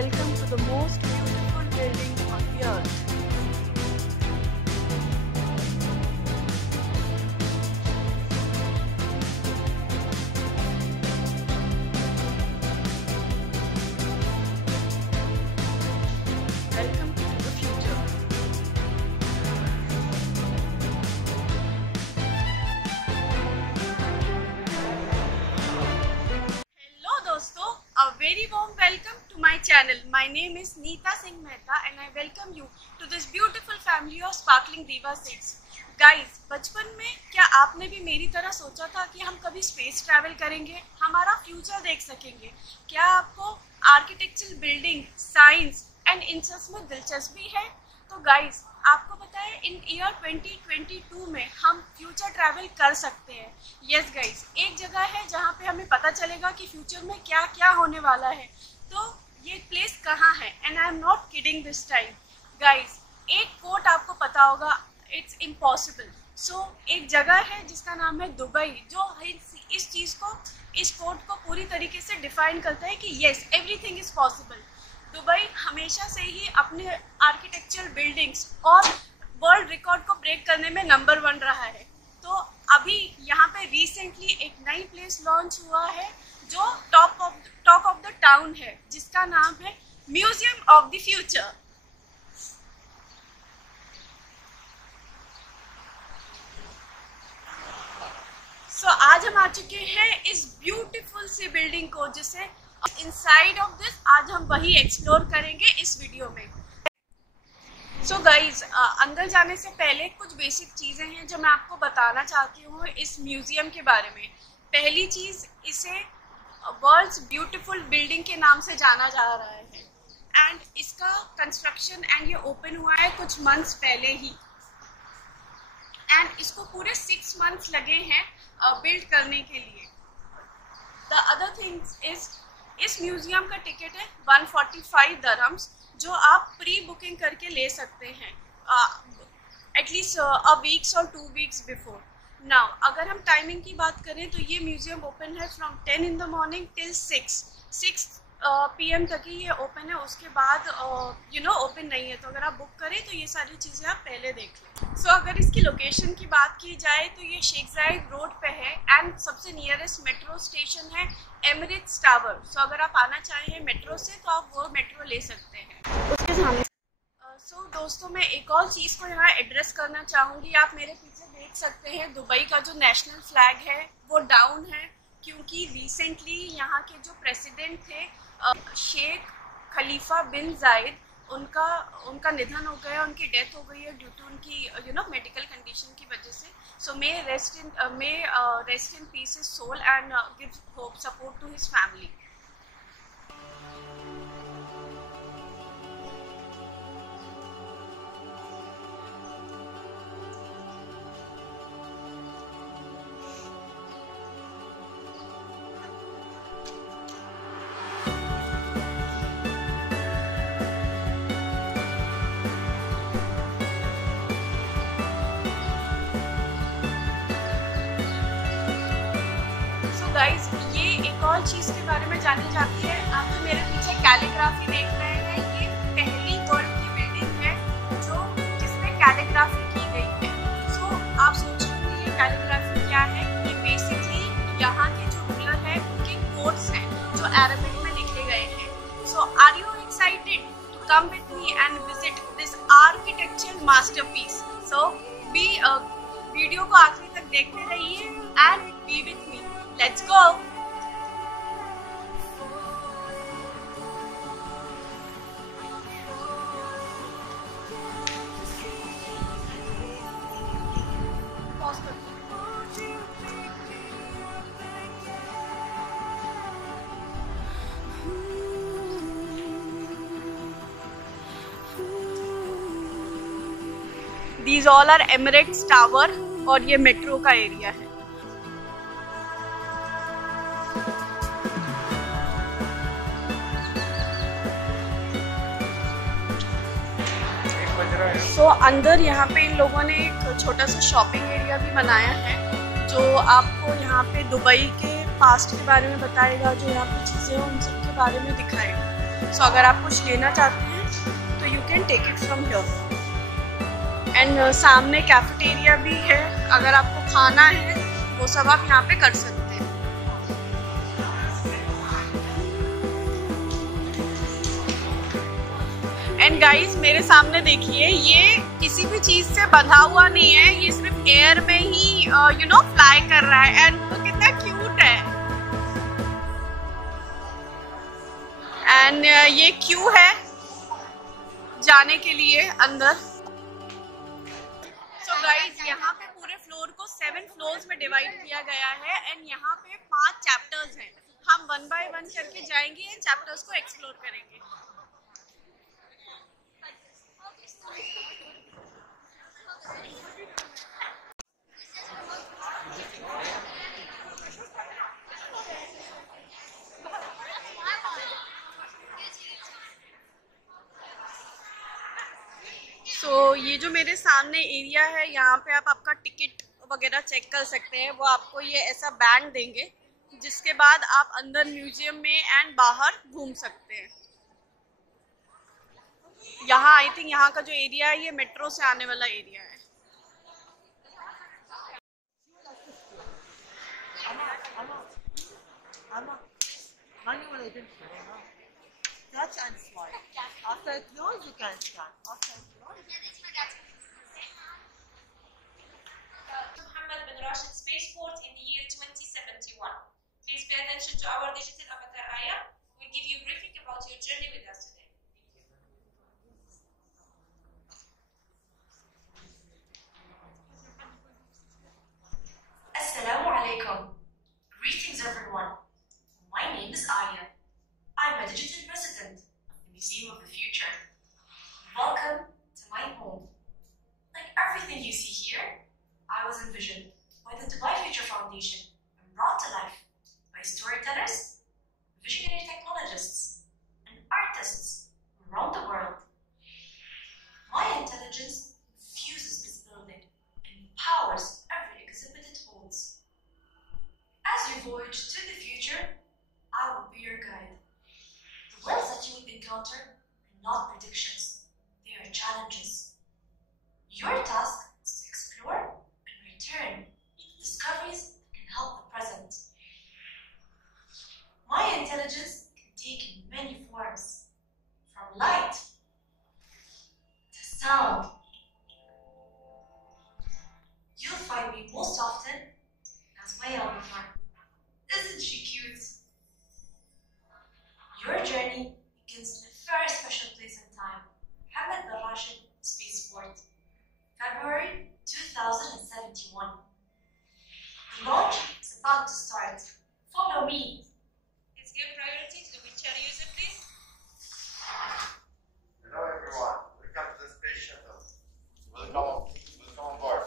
welcome to the most beautiful building on the earth. Welcome to the future. Hello दोस्तों, a very warm welcome to my channel. My name is Neeta Singh Mehta and I welcome you to this beautiful family of Sparkling Diva Seeds. Guys, बचपन में क्या आपने भी मेरी तरह सोचा था कि हम कभी स्पेस ट्रैवल करेंगे, हमारा फ्यूचर देख सकेंगे? क्या आपको architectural building, science and in सब में दिलचस्पी है? तो गाइस, आपको पता है इन ईयर 2022 में हम फ्यूचर ट्रैवल कर सकते हैं। यस गाइस, एक जगह है जहाँ पे हमें पता चलेगा कि फ्यूचर में क्या क्या होने वाला है। तो ये प्लेस कहाँ है? And I am not kidding this time guys. एक कोट आपको पता होगा, इट्स इम्पॉसिबल। सो एक जगह है जिसका नाम है दुबई, जो इस चीज़ को, इस कोट को पूरी तरीके से डिफाइन करता है कि yes, everything is possible. Dubai हमेशा से ही अपने आर्किटेक्चरल बिल्डिंग्स और वर्ल्ड रिकॉर्ड को ब्रेक करने में नंबर 1 रहा है। तो अभी यहाँ पे रिसेंटली एक नई प्लेस लॉन्च हुआ है जो टॉक ऑफ द टाउन है, जिसका नाम है म्यूजियम ऑफ द फ्यूचर। सो आज हम आ चुके हैं इस ब्यूटीफुल सी बिल्डिंग को, जिसे इनसाइड ऑफ दिस आज हम वही एक्सप्लोर करेंगे इस वीडियो में। सो गाइज, अंदर जाने से पहले कुछ बेसिक चीज़ें हैं जो मैं आपको बताना चाहती हूँ इस म्यूजियम के बारे में। पहली चीज़, इसे वर्ल्ड्स ब्यूटीफुल बिल्डिंग के नाम से जाना जा रहा है एंड इसका कंस्ट्रक्शन एंड ये ओपन हुआ है कुछ मंथ्स पहले ही एंड इसको पूरे 6 मंथ्स लगे हैं बिल्ड करने के लिए। द अदर थिंग्स इज, इस म्यूजियम का टिकट है 145 दरहम्स, जो आप प्री बुकिंग करके ले सकते हैं एटलीस्ट अ वीक्स और 2 वीक्स बिफोर। नाउ अगर हम टाइमिंग की बात करें तो ये म्यूजियम ओपन है from 10 in the morning till 6 PM तक ही ये ओपन है। उसके बाद ओपन नहीं है, तो अगर आप बुक करें तो ये सारी चीज़ें आप पहले देख लें। सो अगर इसकी लोकेशन की बात की जाए तो ये शेख जायद रोड पे है एंड सबसे नियरेस्ट मेट्रो स्टेशन है एमिरेट्स टावर। सो अगर आप आना चाहें मेट्रो से तो आप वो मेट्रो ले सकते हैं उसके सामने। सो दोस्तों, मैं एक और चीज़ को यहाँ एड्रेस करना चाहूँगी। आप मेरे पीछे देख सकते हैं दुबई का जो नेशनल फ्लैग है वो डाउन है, क्योंकि रिसेंटली यहाँ के जो प्रेसिडेंट थे शेख खलीफा बिन जायद, उनका निधन हो गया, उनकी डेथ हो गई है ड्यू टू उनकी मेडिकल कंडीशन की वजह से। So may rest in peace his soul and give hope support to his family. Guys, ये एक और चीज़ के बारे में जानी जाती है। आप जो मेरे पीछे कैलीग्राफी देख रहे हैं, ये पहली वर्ल्ड की बिल्डिंग है जिसमें कैलीग्राफी की गई है। सो आप सोच रहे होंगे ये कैलीग्राफी क्या है? ये बेसिकली यहाँ के जो रूलर है उनके कोड्स हैं जो अरबिक में लिखे गए हैं। So are you excited to come with me and visit this architectural masterpiece? So video को आखिरी तक देखते रहिए and be with me. Let's go! These all are Emirates Tower और ये मेट्रो का एरिया है। सो अंदर यहाँ पे इन लोगों ने एक छोटा सा शॉपिंग एरिया भी बनाया है, जो आपको यहाँ पे दुबई के पास्ट के बारे में बताएगा, जो यहाँ पे चीज़ें हैं उन सब के बारे में दिखाएगा। सो अगर आप कुछ लेना चाहते हैं तो you can take it from here. And सामने कैफेटेरिया भी है, अगर आपको खाना है वो सब आप यहाँ पे कर सकते हैं। एंड गाइस मेरे सामने देखिए, ये किसी भी चीज से बंधा हुआ नहीं है, ये सिर्फ एयर में ही यू नो फ्लाई कर रहा है। एंड वो कितना क्यूट है। एंड ये क्यू है जाने के लिए अंदर। सो गाइस यहाँ पे पूरे फ्लोर को 7 फ्लोर्स में डिवाइड किया गया है एंड यहाँ पे 5 चैप्टर्स हैं। हम 1 बाय 1 करके जाएंगे एंड चैप्टर्स को एक्सप्लोर करेंगे। तो ये जो मेरे सामने एरिया है, यहाँ पे आप आपका टिकट वगैरह चेक कर सकते हैं। वो आपको ये ऐसा बैंड देंगे जिसके बाद आप अंदर म्यूजियम में एंड बाहर घूम सकते हैं। यहाँ आई थिंक यहाँ का जो एरिया है ये मेट्रो से आने वाला एरिया है। Touch and slide. After it closes, you can scan. After it closes. Mohammed bin Rashid Spaceport in the year 2071. Please pay attention to our digital avatar Aya. We'll give you a briefing about your journey with us today. Assalamu alaikum. Greetings everyone. My name is Aya. I'm a digital resident of the Museum of the Future. Welcome to my home. Like everything you see here, I was envisioned by the Dubai Future Foundation and brought to life by storytellers, visionary technologists, and artists around the world. My intelligence fuses this building and powers every exhibit it holds. As you voyage to the future, I will be your guide. The worlds that you will encounter are not predictions, they are challenges. Your task is to explore and return with discoveries that can help the present. My intelligence can take many forms, from light to sound. You'll find me most often as my avatar. Isn't she cute? Your journey begins in a very special place and time, Mohammed bin Rashid Spaceport, February 2071. The launch is about to start. Follow me. Let's give priority to the wheelchair user, please. Hello everyone, welcome to the Space Shuttle. Welcome on board.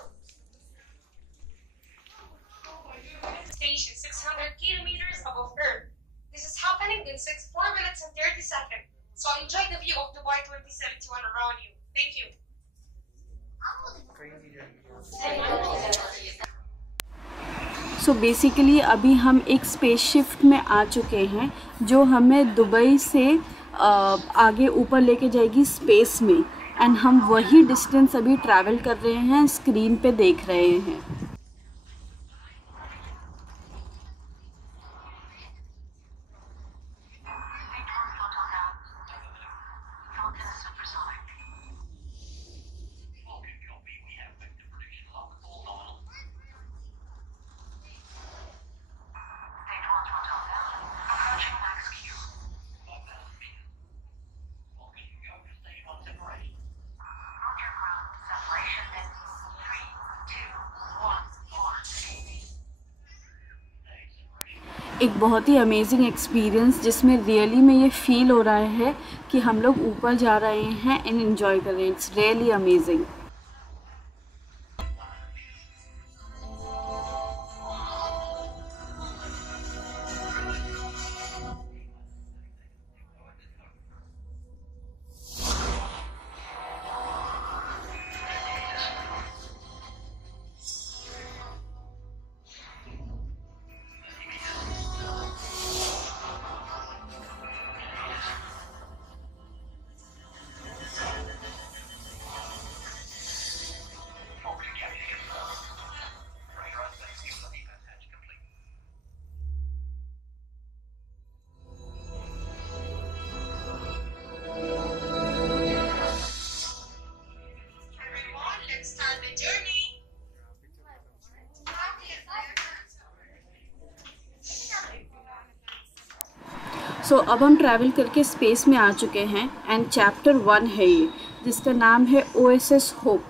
Station 600 kilometers above Earth. This is happening in 4 minutes and 30 seconds. So enjoy the view of Dubai 2071 around you. Thank you. So basically अभी हम एक space shift में आ चुके हैं जो हमें Dubai से आगे ऊपर लेके जाएगी स्पेस में। एंड हम वही डिस्टेंस अभी ट्रैवल कर रहे हैं, स्क्रीन पे देख रहे हैं। एक बहुत ही अमेजिंग एक्सपीरियंस जिसमें रियली में ये फील हो रहा है कि हम लोग ऊपर जा रहे हैं एंड एंजॉय कर रहे हैं। It's really amazing. सो अब हम ट्रैवल करके स्पेस में आ चुके हैं एंड चैप्टर 1 है ये, जिसका नाम है OSS hope.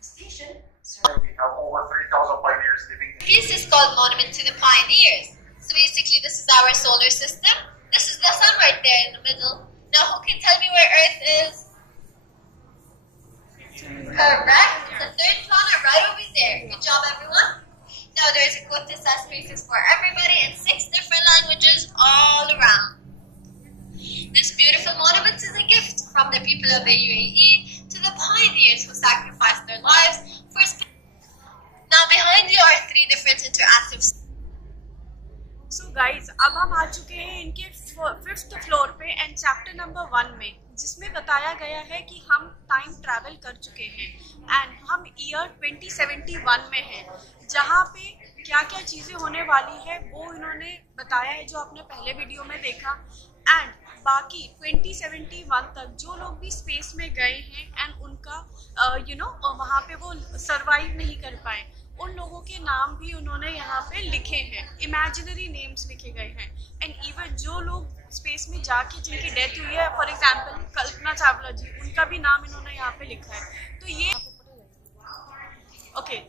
The station We have over 3,000 pioneers living in This is called Monument to the Pioneers. So basically, this is our solar system. This is the sun right there in the middle. Now, who can tell me where Earth is? Correct. It's the third planet right over there. Good job, everyone. Now, there's a quote that says spaces for everybody in 6 different languages all around. This beautiful monument is a gift from the people of the UAE to the pioneers who sacrificed their lives for space. Now, behind you are 3 different interactive. So guys अब हम आ चुके हैं इनके 5th floor पे and chapter number 1 में, जिसमें बताया गया है कि हम टाइम ट्रैवल कर चुके हैं एंड हम ईयर 2071 में हैं, जहाँ पे क्या क्या चीज़ें होने वाली है वो इन्होंने बताया है, जो आपने पहले वीडियो में देखा। एंड बाकी 2071 तक जो लोग भी स्पेस में गए हैं एंड उनका वहाँ पे वो सरवाइव नहीं कर पाए, उन लोगों के नाम भी उन्होंने यहाँ पे लिखे हैं, इमेजिनरी नेम्स लिखे गए हैं। एंड इवन जो लोग स्पेस में जाके जिनकी डेथ हुई है, फॉर एग्जांपल कल्पना चावला जी, उनका भी नाम इन्होंने यहाँ पे लिखा है। तो ये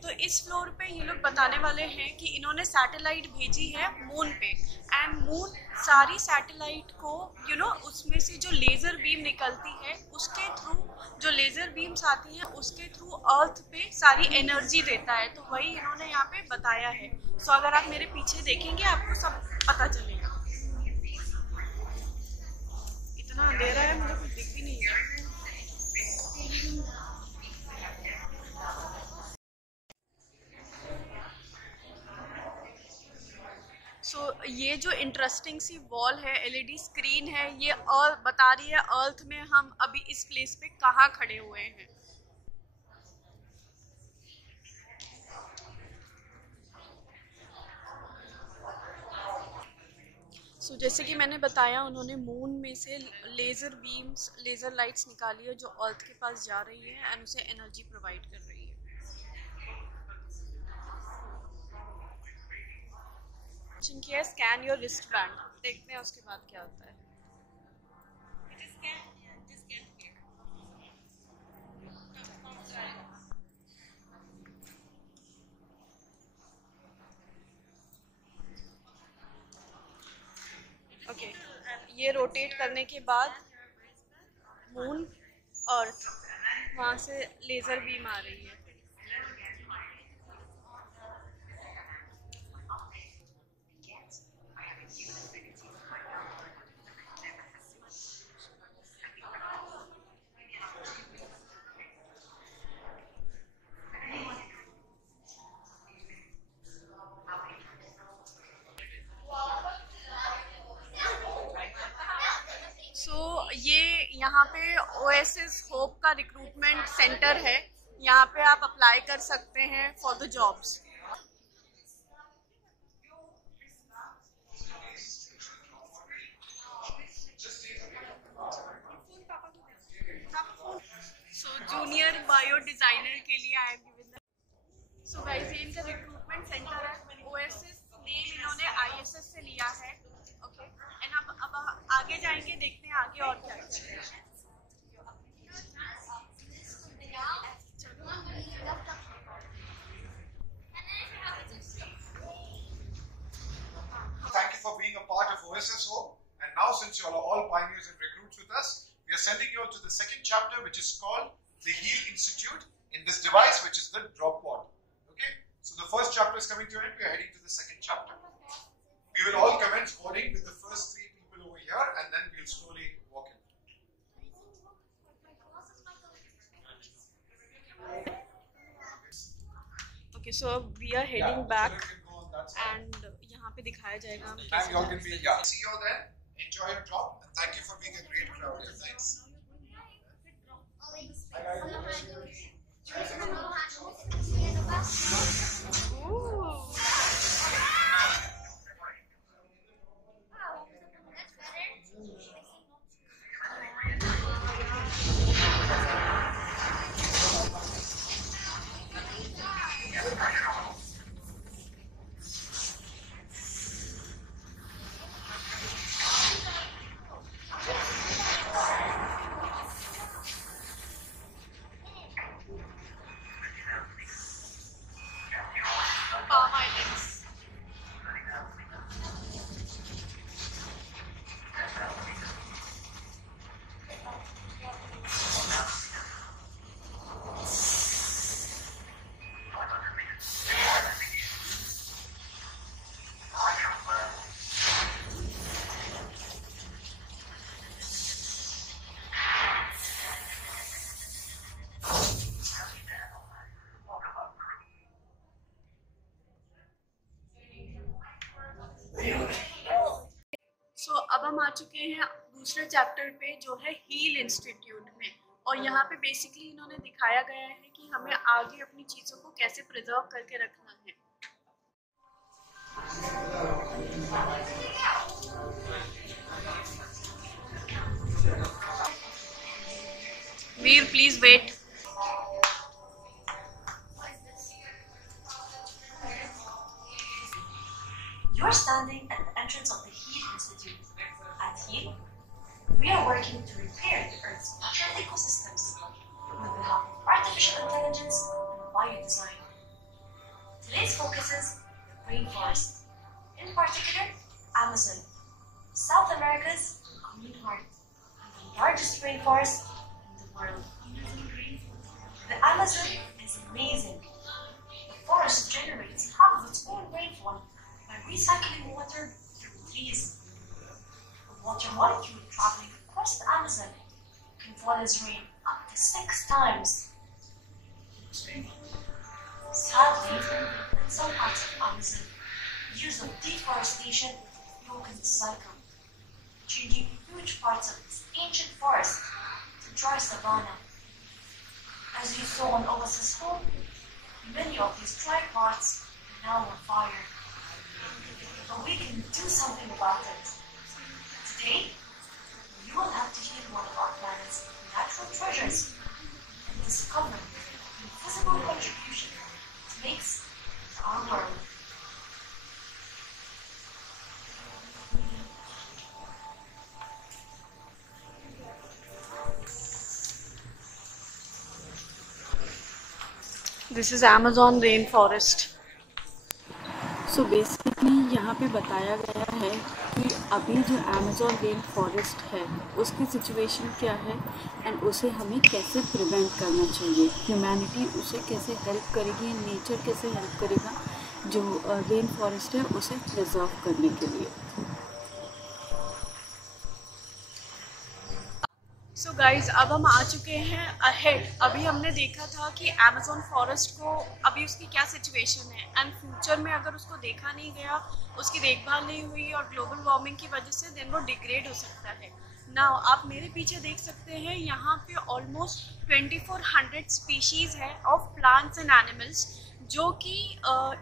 तो इस फ्लोर पे ये लोग बताने वाले हैं कि इन्होंने सैटेलाइट भेजी है मून पे एंड मून सारी सैटेलाइट को उसमें से जो लेज़र बीम निकलती है उसके थ्रू, जो लेज़र बीम्स आती हैं उसके थ्रू अर्थ पे सारी एनर्जी देता है। तो वही इन्होंने यहाँ पे बताया है। सो अगर आप मेरे पीछे देखेंगे आपको सब पता चलेगा। इतना अंधेरा है, मुझे कुछ दिख भी नहीं है। ये जो इंटरेस्टिंग सी वॉल है, LED स्क्रीन है, ये अर्थ बता रही है अर्थ में हम अभी इस प्लेस पे कहाँ खड़े हुए हैं। जैसे कि मैंने बताया, उन्होंने मून में से लेज़र बीम्स, लेज़र लाइट्स निकाली है जो अर्थ के पास जा रही है एंड उसे एनर्जी प्रोवाइड कर रही है। किया स्कैन योर रिस्ट बैंड, देखते हैं उसके बाद क्या होता है। ये रोटेट करने के बाद मून, अर्थ, वहाँ से लेज़र बीम आ रही है। ये यहाँ पे OSS होप का रिक्रूटमेंट सेंटर है, यहाँ पे आप अप्लाई कर सकते हैं for the jobs. Junior bio designer के लिए आई एम गिवन। गाइस, ये इनका रिक्रूटमेंट सेंटर है। OSS नेम इन्होंने ISS से लिया है। ओके, एंड अब आगे जाएंगे, देखते हैं आगे और क्या क्या है। Thank you for being a part of OSS Hope. And now, since you are all pioneers and recruits with us, we are sending you to the second chapter, which is called the HEAL Institute in this device, which is the drop pod. Okay, so the first chapter is coming to an end. We are heading to the second chapter. We will all commence boarding with the first 3 people over here, and then we'll slowly walk in. Okay, so we are heading back, and यहाँ पे दिखाया जाएगा हम And you all can be, yeah. See you all then. Enjoy your drop, and thank you for being a great crowd here. Thanks. Ooh. चुके हैं दूसरे chapter पे जो है हील इंस्टीट्यूट में, और यहाँ पे बेसिकली इन्होंने दिखाया गया है कि हमें आगे अपनी चीज़ों को कैसे प्रिजर्व करके रखना है। Veer please wait. You're standing at the entrance of the Heal Institute. At Heal, we are working to repair the Earth's natural ecosystems with the help of artificial intelligence and biodesign. Today's focus is the rainforest, in particular, Amazon, South America's green heart, and the largest rainforest in the world. The Amazon is amazing. The forest generates half of its own rainfall by recycling water through trees. A water molecule traveling across the Amazon can fall as rain up to 6 times. Sadly, in some parts of Amazon, years of deforestation have broken the cycle, changing huge parts of its ancient forest to dry savanna. As you saw on Oasis Home, many of these dry parts are now on fire. But we can do something about it. Today, you will have to heal one of our planet's natural treasures and discover the invisible contribution it makes to our world. This is Amazon rainforest. So basically यहाँ पे बताया गया है कि अभी जो Amazon rain forest है उसकी सिचुएशन क्या है एंड उसे हमें कैसे प्रिवेंट करना चाहिए, ह्यूमैनिटी उसे कैसे हेल्प करेगी, नेचर कैसे हेल्प करेगा जो रेन फॉरेस्ट है उसे प्रिजर्व करने के लिए। सो गाइज अब हम आ चुके हैं अहेड। अभी हमने देखा था कि Amazon फॉरेस्ट को अभी उसकी क्या सिचुएशन है एंड फ्यूचर में अगर उसको देखा नहीं गया, उसकी देखभाल नहीं हुई और ग्लोबल वार्मिंग की वजह से देन वो डिग्रेड हो सकता है। नाउ आप मेरे पीछे देख सकते हैं, यहाँ पे ऑलमोस्ट 2400 स्पीशीज़ है ऑफ प्लांट्स एंड एनिमल्स, जो कि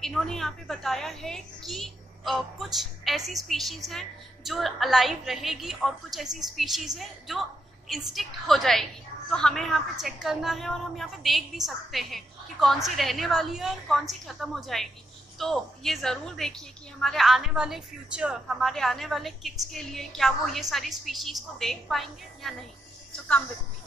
इन्होंने यहाँ पे बताया है कि कुछ ऐसी स्पीशीज़ हैं जो अलाइव रहेगी और कुछ ऐसी स्पीशीज़ है जो इंस्टिक्ट हो जाएगी। तो हमें यहाँ पे चेक करना है और हम यहाँ पे देख भी सकते हैं कि कौन सी रहने वाली है और कौन सी ख़त्म हो जाएगी। तो ये ज़रूर देखिए कि हमारे आने वाले फ्यूचर, हमारे आने वाले किड्स के लिए क्या वो ये सारी स्पीशीज़ को देख पाएंगे या नहीं। सो कम विद मी।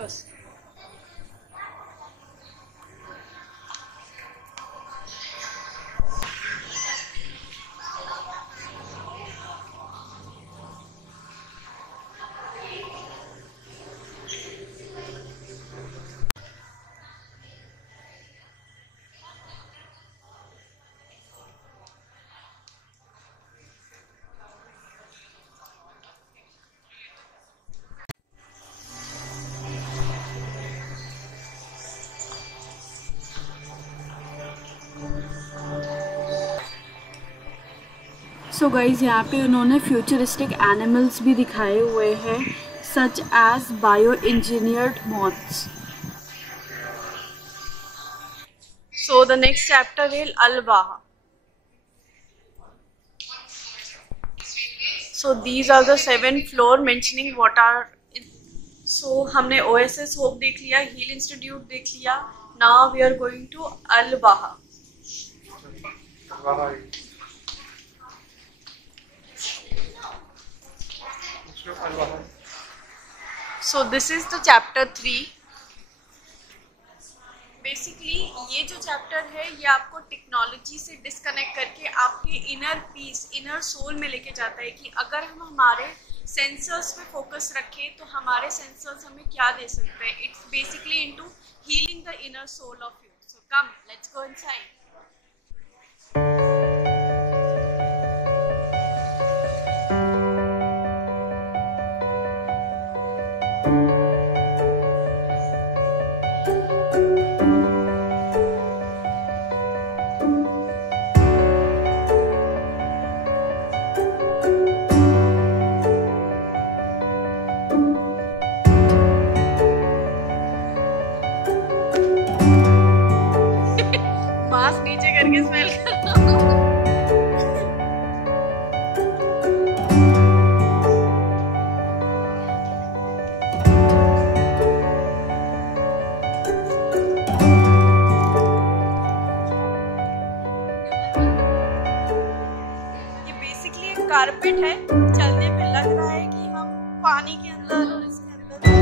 बस सो गाइज यहाँ पे उन्होंने फ्यूचरिस्टिक एनिमल्स भी दिखाए हुए हैं such as bio engineered moths. So the next chapter is Al-Baha. So these are the 7 floor mentioning what are. So हमने OSS Hope देख लिया, Heal Institute देख लिया. Now we are going to Al-Baha. So this is the chapter 3. Basically ये जो chapter है ये आपको टेक्नोलॉजी से डिस्कनेक्ट करके आपके इनर पीस, इनर सोल में लेके जाता है कि अगर हम हमारे सेंसर्स पे फोकस रखें तो हमारे सेंसर्स हमें क्या दे सकते हैं। It's basically into healing the inner soul of you. Come, let's go inside. Mask नीचे करके स्मेल करो। ये बेसिकली एक कारपेट है, चलने पे लग रहा है कि हम पानी के अंदर और इसके अंदर।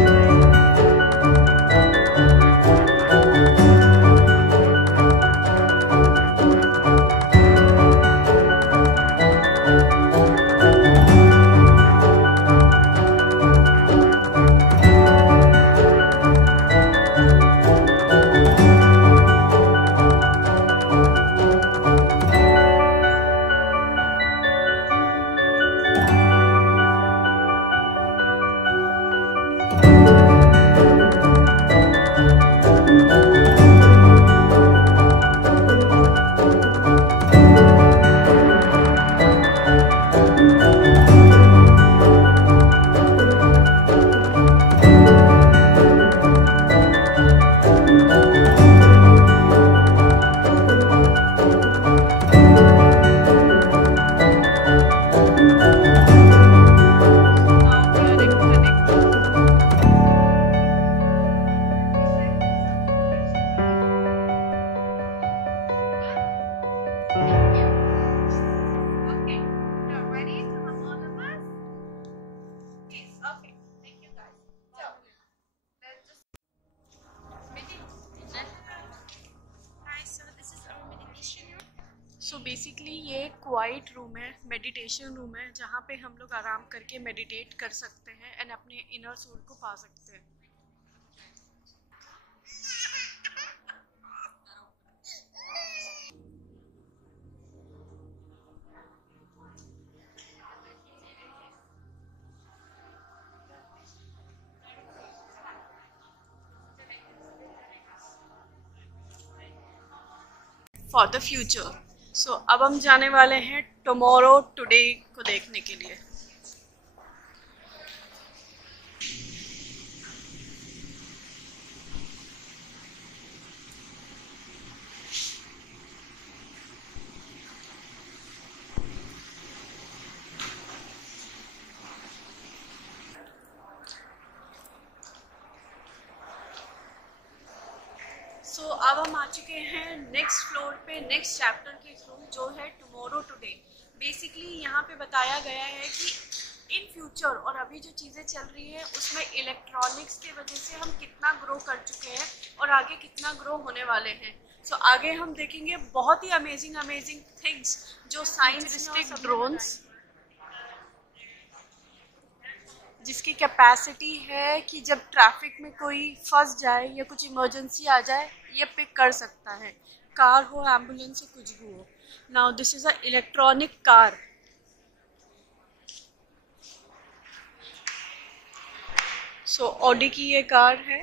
सो बेसिकली ये क्वाइट रूम है, मेडिटेशन रूम है, जहाँ पे हम लोग आराम करके मेडिटेट कर सकते हैं एंड अपने इनर सोल को पा सकते हैं। For the future. सो अब हम जाने वाले हैं टुमारो टुडे को देखने के लिए। सो अब हम आ चुके हैं नेक्स्ट फ्लोर पे, नेक्स्ट चैप्टर के थ्रू, जो है टुमारो टुडे। बेसिकली यहाँ पे बताया गया है कि इन फ्यूचर और अभी जो चीज़ें चल रही है उसमें इलेक्ट्रॉनिक्स की वजह से हम कितना ग्रो कर चुके हैं और आगे कितना ग्रो होने वाले हैं। सो आगे हम देखेंगे बहुत ही अमेजिंग थिंग्स, जो साइंटिस्टिक ड्रोन्स जिसकी कैपेसिटी है कि जब ट्रैफिक में कोई फंस जाए या कुछ इमरजेंसी आ जाए ये पिक कर सकता है, कार हो, एम्बुलेंस हो, कुछ भी हो। Now this is a electronic car. So Audi की ये कार है।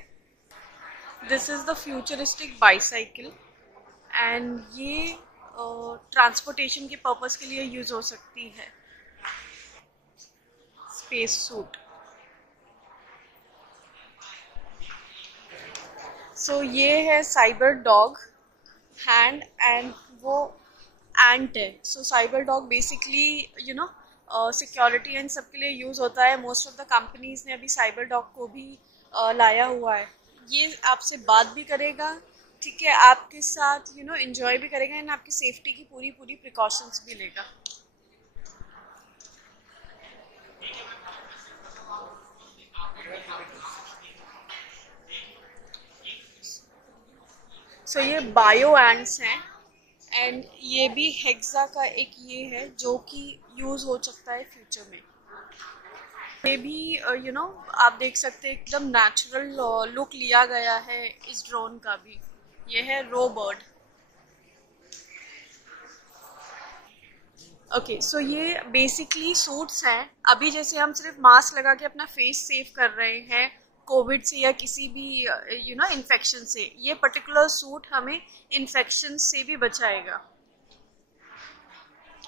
This is the futuristic bicycle and ये ट्रांसपोर्टेशन के पर्पस के लिए यूज हो सकती है। Space suit. सो ये है साइबर डॉग हैंड एंड वो एंट है। सो cyber dog basically security and सब के लिए यूज़ होता है। मोस्ट ऑफ द कंपनीज ने अभी साइबर डॉग को भी लाया हुआ है। ये आपसे बात भी करेगा, ठीक है, आपके साथ एंजॉय भी करेगा एंड आपकी सेफ्टी की पूरी प्रिकॉशंस भी लेगा। सो ये बायो एंट्स हैं एंड ये भी हेक्सा का एक ये है जो कि यूज़ हो सकता है फ्यूचर में। ये भी आप देख सकते हैं एकदम नेचुरल लुक लिया गया है इस ड्रोन का भी। ये है रो बर्ड। ओके, सो ये बेसिकली सूट्स हैं। अभी जैसे हम सिर्फ मास्क लगा के अपना फेस सेव कर रहे हैं कोविड से या किसी भी इन्फेक्शन से, ये पर्टिकुलर सूट हमें इन्फेक्शन से भी बचाएगा।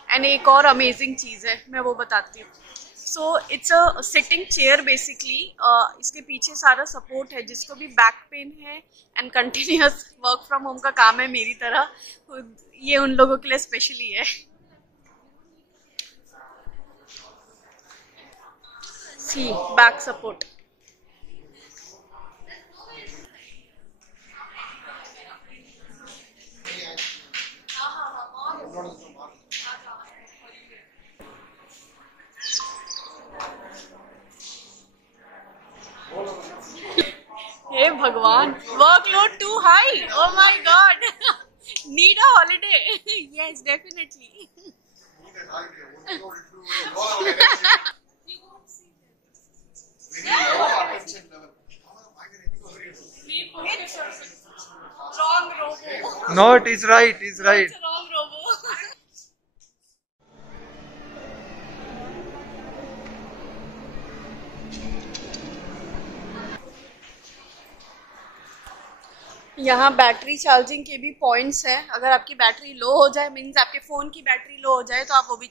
एंड एक और अमेजिंग चीज़ है, मैं वो बताती हूँ। So it's a sitting chair basically. इसके पीछे सारा सपोर्ट है। जिसको भी बैक पेन है and continuous work from home का काम है मेरी तरह, ये उन लोगों के लिए स्पेशली है। सी बैक सपोर्ट। हे भगवान, workload too high, oh my god, need a holiday. Yes definitely. Wrong robo. No, it is right. It is right. It's a wrong robo. यहाँ बैटरी चार्जिंग के भी पॉइंट्स हैं। अगर आपकी बैटरी लो हो जाए, मीन्स आपके फ़ोन की बैटरी लो हो जाए, तो आप वो भी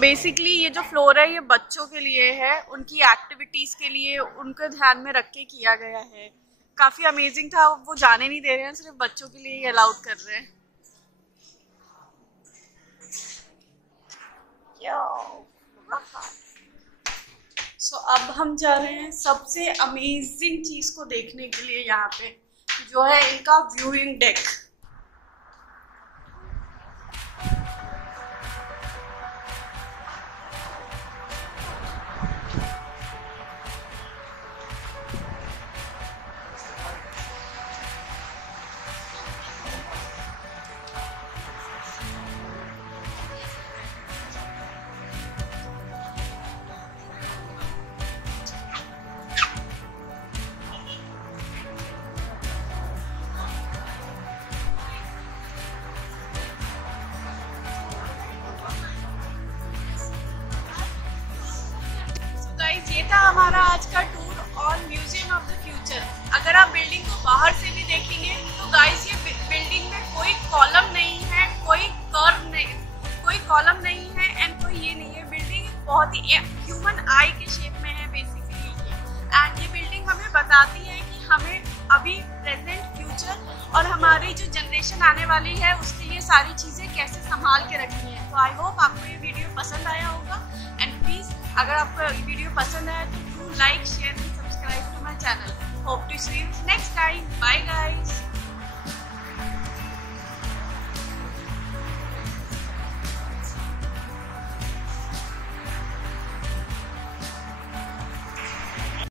बेसिकली ये जो फ्लोर है ये बच्चों के लिए है, उनकी एक्टिविटीज के लिए, उनको ध्यान में रख के किया गया है। काफी अमेजिंग था। वो जाने नहीं दे रहे हैं, सिर्फ बच्चों के लिए ही अलाउड कर रहे हैं। सो अब हम जा रहे हैं सबसे अमेजिंग चीज को देखने के लिए, यहाँ पे जो है इनका व्यूइंग डेक। ये था हमारा आज का tour on museum of the future. अगर आप बिल्डिंग को बाहर से भी देखेंगे तो गाइस ये बिल्डिंग में कोई कॉलम नहीं है, कोई कर्व नहीं, कोई कॉलम नहीं है एंड कोई ये नहीं है। बिल्डिंग बहुत ही ह्यूमन आई के शेप में है बेसिकली ये। एंड ये बिल्डिंग हमें बताती है कि हमें अभी प्रेजेंट, फ्यूचर और हमारी जो जनरेशन आने वाली है उसके लिए सारी चीज़ें कैसे संभाल के रखनी है। तो आई होप आपको ये वीडियो पसंद आया होगा। एंड प्लीज़ अगर आपको ये वीडियो पसंद आया तो do like, share and subscribe to my channel. Hope to see you next time. Bye guys.